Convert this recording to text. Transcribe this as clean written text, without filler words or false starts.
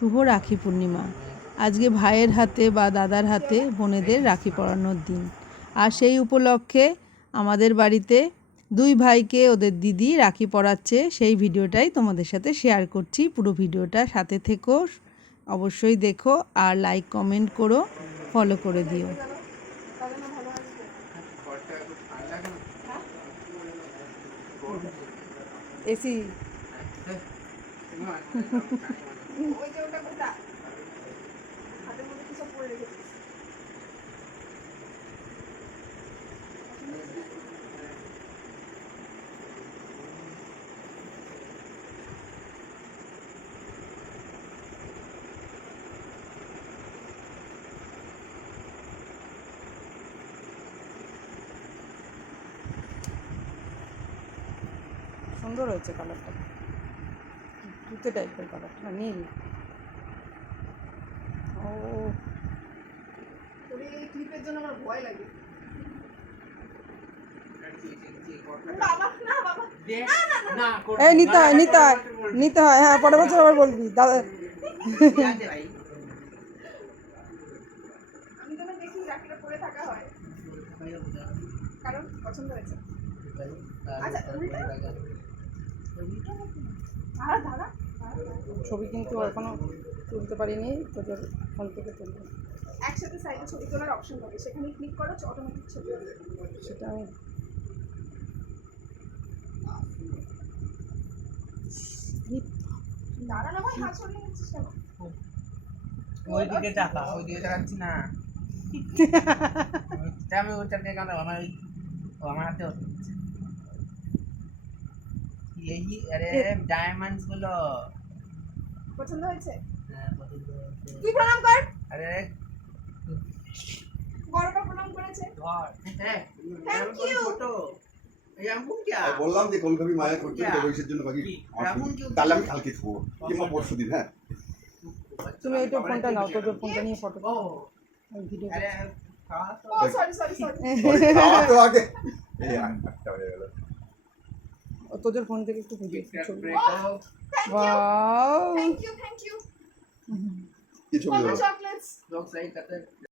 শুভ রাখি পূর্ণিমা। আজকে ভাইয়ের হাতে বা দাদার হাতে বোনেদের রাখি পরানোর দিন। আর সেই উপলক্ষে আমাদের বাড়িতে দুই ভাইকে ওদের দিদি রাখি পরাচ্ছে, সেই ভিডিওটাই তোমাদের সাথে শেয়ার করছি। পুরো ভিডিওটা সাথে থেকো, অবশ্যই দেখো আর লাইক কমেন্ট করো, ফলো করে দিও। এসি সুন্দর হয়েছে কালারটা, তুতে টাইপের কালারটা, নীল। ও এই ক্লিপের জন্য আমার ভয় লাগে। এই নিতে হয় হ্যাঁ, পরের বছর আবার বলবি দাদা। আমি যেন দেখি রাখিটা পরে থাকা হয়, কারণ পছন্দ হয়েছে। আচ্ছা ছবি কিন্তু এখনো তুলতে পারিনি, তোদের ফোন থেকে তুলবো। একসাথে সাইডে ছবি তোলার অপশন পাবে, সেখানে ক্লিক করো, অটোমেটিক ছবি হবে। সেটা আমি দাঁড়া না ভাই, হাত সরিয়ে নিচ্ছিস কেন? ওইদিকে তাকা, ওইদিকে তাকাচ্ছি না। আমি ওইটা দিয়ে কেন আমার হাতে হচ্ছে এই আরে ডায়মন্ডস গুলো পছন্দ হয়েছে? হ্যাঁ পছন্দ হয়েছে। তুই প্রণাম কর। আরে বড়টা প্রণাম করেছে। ধর হ্যাঁ থ্যাংক ইউ ফটো। এই আমুন কি বললাম যে কলকাতা মায়া করতে রইসের জন্য বাকি তাহলে আমি কালকে খাবো কিংবা পরশুদিন। হ্যাঁ তুমি এইটা ফোনটা নাও, তোর ফোনটা নিয়ে ফটো ও ভিডিও। আরে খাওয়া তো ও সরি খাওয়া তো আগে এই 8টা হয়ে গেল। তোদের ফোন থেকে একটু ভিডিও ছবি। ওয়াও থ্যাংক ইউ কি ছবি? চকলেটস লোক সাইড করতে